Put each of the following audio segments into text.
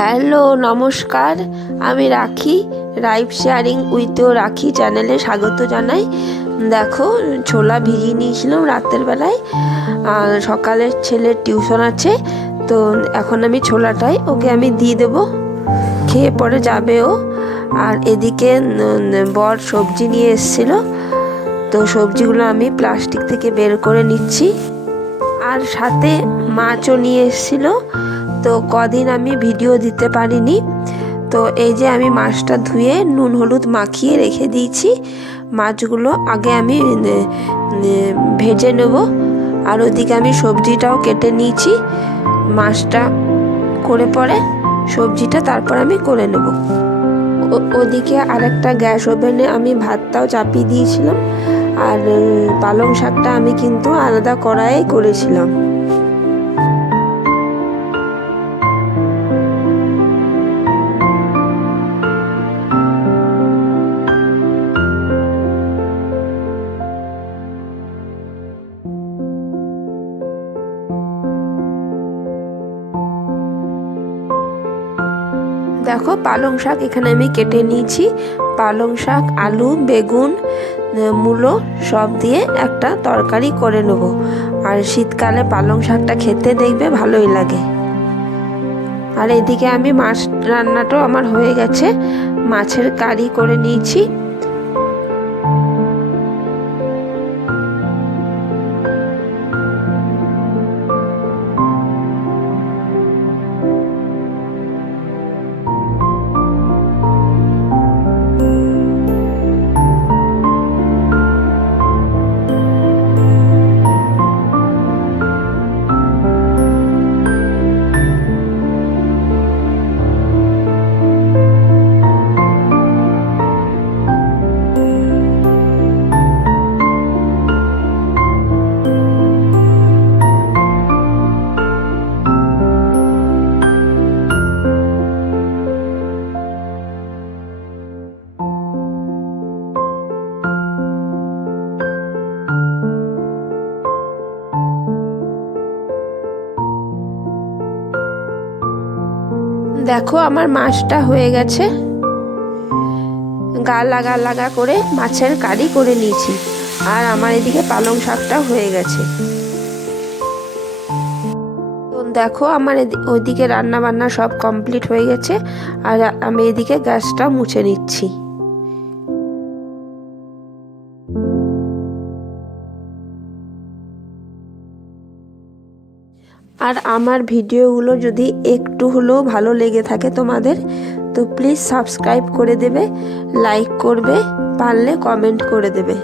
Hello, নমস্কার। আমি রাখি, লাইফ শেয়ারিং উইথ রাখি চ্যানেলে স্বাগত জানাই। দেখো, ছোলা ভিজিয়ে নিয়েছিলাম রাতের বেলায়, আর সকালে ছেলের টিউশন আছে, তো এখন আমি ছোলাটাই ওকে আমি দিয়ে দেবো, খেয়ে পরে যাবে ও। আর এদিকে বর সবজি নিয়ে এসেছিল, তো সবজিগুলো আমি প্লাস্টিক থেকে বের করে নিচ্ছি। আর সাথে মাছও নিয়ে এসেছিলো, তো কদিন আমি ভিডিও দিতে পারিনি। তো এই যে আমি মাছটা ধুয়ে নুন হলুদ মাখিয়ে রেখে দিয়েছি। মাছগুলো আগে আমি ভেজে নেব, আর ওদিকে আমি সবজিটাও কেটে নিয়েছি। মাছটা করে পরে সবজিটা তারপর আমি করে নেব। ওদিকে আরেকটা গ্যাস ওভেনে আমি ভাতটাও চাপিয়ে দিয়েছিলাম, আর পালং শাকটা আমি কিন্তু আলাদা কড়াইয়ে করেছিলাম। দেখো, পালং শাক এখানে আমি কেটে নিয়েছি। পালং শাক, আলু, বেগুন, মূলো সব দিয়ে একটা তরকারি করে নেব। আর শীতকালে পালং শাকটা খেতে দেখবে ভালোই লাগে। আর এদিকে আমি মাছ রান্নাটাও আমার হয়ে গেছে, মাছের কারি করে নিয়েছি। দেখো, আমার মাছটা হয়ে গেছে, গা লাগা করে মাছের কারি করে নিয়েছি। আর আমার এদিকে পালং শাকটা হয়ে গেছে। তো দেখো, আমার ওইদিকে রান্না বান্না সব কমপ্লিট হয়ে গেছে, আর আমি এদিকে গ্যাসটা মুছে নিচ্ছি। আর আমার ভিডিওগুলো যদি একটু হলেও ভালো লেগে থাকে তোমাদের, তো প্লিজ সাবস্ক্রাইব করে দেবে, লাইক করবে, পারলে কমেন্ট করে দেবে।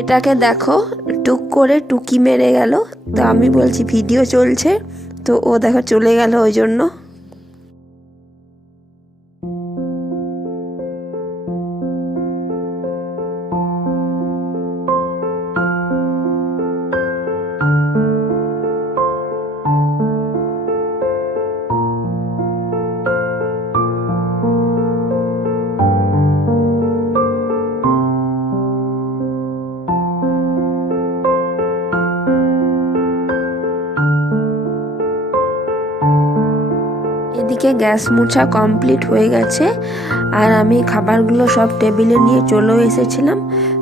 এটাকে দেখো টুক করে টুকি মেরে গেল। তো আমি বলছি ভিডিও চলছে, তো ও দেখো চলে গেল ওই জন্য। এদিকে গ্যাস মোছা কমপ্লিট হয়ে গেছে, আর আমি খাবারগুলো সব টেবিলে নিয়ে চলেও এসেছিলাম।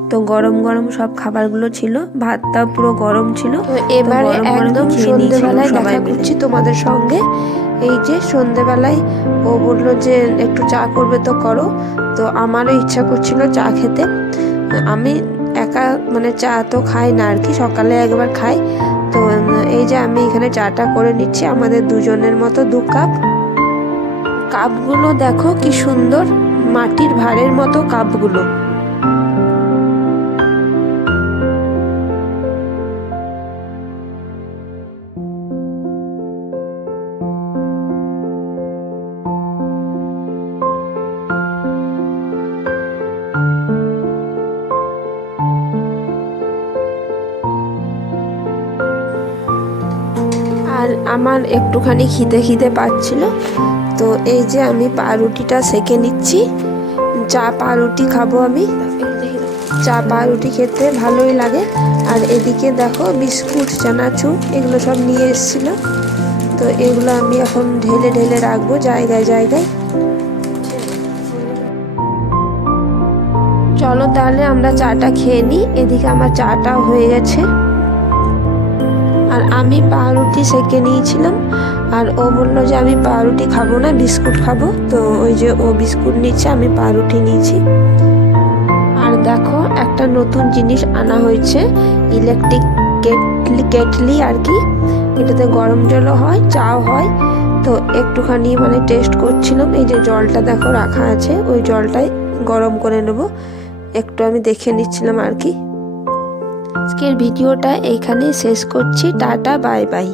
তো গরম গরম সব খাবারগুলো ছিল, ভাতটা পুরো গরম ছিল। তো এবারে একদম সন্ধ্যেবেলায় দেখা করছি তোমাদের সঙ্গে। এই যে সন্ধ্যেবেলায় ও বললো যে একটু চা করবে, তো করো। তো আমারও ইচ্ছা করছিল চা খেতে। আমি একা মানে চা তো খাই না আর কি, সকালে একবার খাই। তো এই যে আমি এখানে চাটা করে নিচ্ছি, আমাদের দুজনের মতো 2 কাপ। কাপগুলো দেখো কি সুন্দর, মাটির ভাঁড়ের মতো কাপগুলো। আর আমার একটুখানি খিদে খিদে পাচ্ছিল, তো এই যে আমি পাউরুটিটা সেঁকে নিচ্ছি। চা পাউরুটি খাবো আমি, চা পাউরুটি খেতে ভালোই লাগে। আর এদিকে দেখো বিস্কুট, চানাচুর এগুলো সব নিয়ে এসেছিল। তো এগুলো আমি এখন ঢেলে ঢেলে রাখবো জায়গায় জায়গায়। চলো তাহলে আমরা চাটা খেয়ে নিই। এদিকে আমার চাটাও হয়ে গেছে, আর আমি পাউরুটি সেঁকে নিয়েছিলাম। আর ও বললো যে আমি পাউরুটি খাবো না, বিস্কুট খাবো। তো ওই যে ও বিস্কুট নিচ্ছে, আমি পাউরুটি নিয়েছি। আর দেখো একটা নতুন জিনিস আনা হয়েছে, ইলেকট্রিক কেটলি আর কি। এটাতে গরম জলও হয়, চাও হয়। তো একটুখানি মানে টেস্ট করছিলাম। এই যে জলটা দেখো রাখা আছে, ওই জলটাই গরম করে নেব। একটু আমি দেখে নিচ্ছিলাম আর কি। আজকের ভিডিওটা এইখানেই শেষ করছি। Tata, bye bye.